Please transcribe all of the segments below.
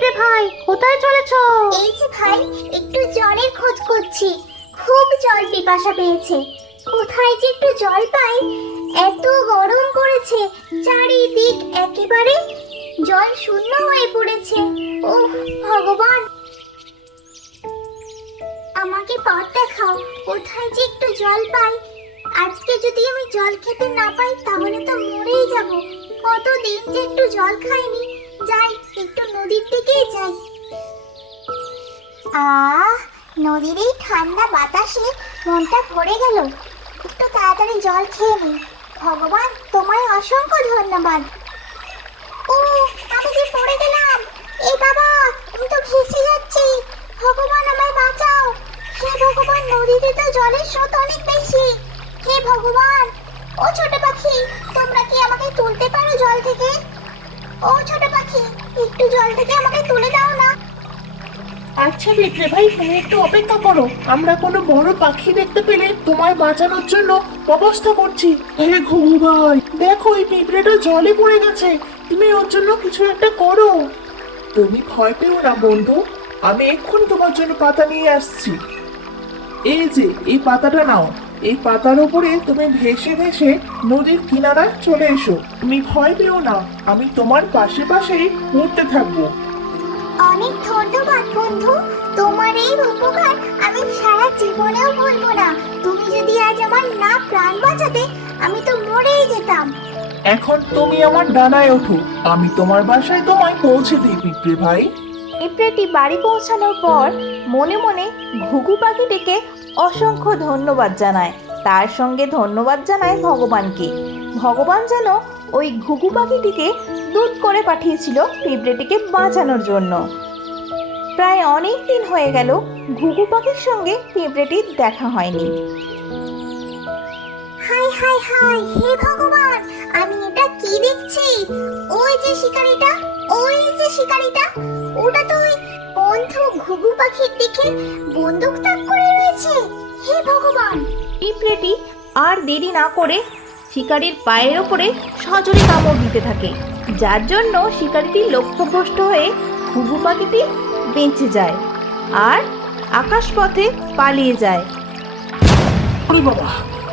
ভাই, কোথায় চলেছো? এই যে ভাই, একটু জলের খোঁজ করছি। খুব জল পিপাসা পেয়েছে। কোথায় যে একটু জল পাই? এত গরম পড়েছে, চারিদিক একেবারে জল শূন্য হয়ে পড়েছে। ও ভগবান! আমাকে পথ দেখাও, কোথায় যে একটু জল পাই। আজকে যদি আমি জল খেতে না পাই, তাহলে তো মরেই যাব। কতদিন যে একটু জল খাইনি। যাই, একটু নদীর দিকেই যাই। আহ, নদীর এই ঠান্ডা বাতাসে মনটা ভরে গেল। একটু তাড়াতাড়ি জল খেয়ে নিই। ভগবান, তোমায় অসংখ্য ধন্যবাদ। ও, আমি যে পড়ে গেলাম। এই বাবা, আমি তো ভেসে যাচ্ছি। ভগবান, আমায় বাঁচাও। হে ভগবান, নদীতে তো জলের স্রোত অনেক বেশি। হে ভগবান, ও ছোট পাখি, তোমরা কি আমাকে তুলতে পারো জল থেকে? ও ছোট একটু জল থেকে আমাকে তুলে দাও না। আচ্ছা বিক্রে ভাই, তুমি একটু অপেক্ষা করো। আমরা কোনো বড় পাখি দেখতে পেলে তোমায় বাঁচানোর জন্য ব্যবস্থা করছি। হে ঘুঘু ভাই, দেখো এই পিঁপড়েটা জলে পড়ে গেছে। তুমি ওর জন্য কিছু একটা করো। তুমি ভয় পেও না, বন্ধু। আমি এক্ষুনি তোমার জন্য পাতা নিয়ে আসছি। এই যে, এই পাতাটা নাও। এই পাতার উপরে তুমি ভেসে ভেসে নদীর কিনারায় চলে এসো। তুমি ভয় পেও না আমি তোমার পাশে পাশেই উঠতে থাকব। অনেক ধন্যবাদ বন্ধু। তোমার এই উপকার আমি সারা জীবনেও ভুলবো না। তুমি যদি আজ আমার না প্রাণ বাঁচাতে আমি তো মরেই যেতাম। এখন তুমি আমার ডানায় ওঠো। আমি তোমার বাসায় তোমায় পৌঁছে দিই পিঁপড়ে ভাই। পিঁপড়েটি বাড়ি পৌঁছানোর পর মনে মনে ঘুঘু পাখিটিকে অসংখ্য ধন্যবাদ জানায়। তার সঙ্গে ধন্যবাদ জানায় ভগবানকে। ভগবান যেন ওই ঘুঘু পাখিটিকে দুধ করে পাঠিয়েছিল পিঁপড়েটিকে বাঁচানোর জন্য। প্রায় অনেক দিন হয়ে গেল ঘুঘু পাখির সঙ্গে পিঁপড়েটির দেখা হয়নি। হাই হাই হাই, হে ভগবান, আমি এটা কি দেখছি? ওই যে শিকারিটা, ওই যে শিকারিটা ওটা তো ওই বন্ধু ঘুঘু পাখির দিকে বন্দুক তাক করে রয়েছে। হে ভগবান! পিঁপড়েটি আর দেরি না করে শিকারির পায়ের ওপরে সজোরে কামড় দিতে থাকে। যার জন্য শিকারিটি লক্ষ্যভ্রষ্ট হয়ে ঘুঘু পাখিটি বেঁচে যায় আর আকাশপথে পালিয়ে যায়। ওরে বাবা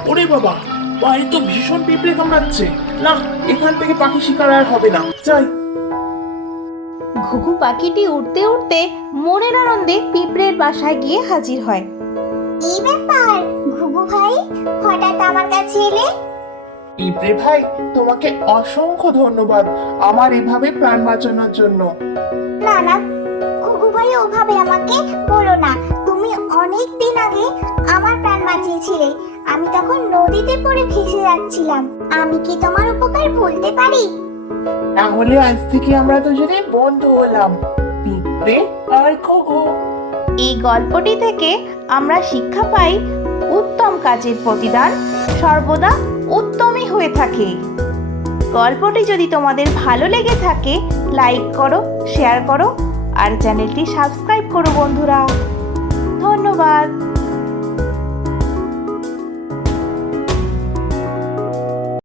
ওরে বাবা পায়ে তো ভীষণ পিঁপড়ে কামড়াচ্ছে। না এখান থেকে পাখি শিকার আর হবে না। যাই। ঘুঘু পাখিটি উঠতে উঠতে মনের আনন্দে পিঁপড়ের বাসায় গিয়ে হাজির হয়। এই ব্যাপার ঘুঘু ভাই? হঠাৎ আমার কাছে এলে? পিঁপড়ে ভাই তোমাকে অসংখ্য ধন্যবাদ আমার এভাবে প্রাণ বাঁচানোর জন্য। না না ঘুঘু ভাই ওভাবে আমাকে বলো না। তুমি অনেক দিন আগে আমার প্রাণ বাঁচিয়েছিলে। আমি তখন নদীতে পড়ে ভেসে যাচ্ছিলাম। আমি কি তোমার উপকার ভুলতে পারি? তাহলে আজ থেকে আমরা দুজনে বন্ধু হলাম। পিঁপড়ে আর ঘুঘু এই গল্পটি থেকে আমরা শিক্ষা পাই উত্তম কাজের প্রতিদান সর্বদা উত্তমই হয়ে থাকে। গল্পটি যদি তোমাদের ভালো লেগে থাকে, লাইক করো, শেয়ার করো, আর চ্যানেলটি সাবস্ক্রাইব করো বন্ধুরা। ধন্যবাদ।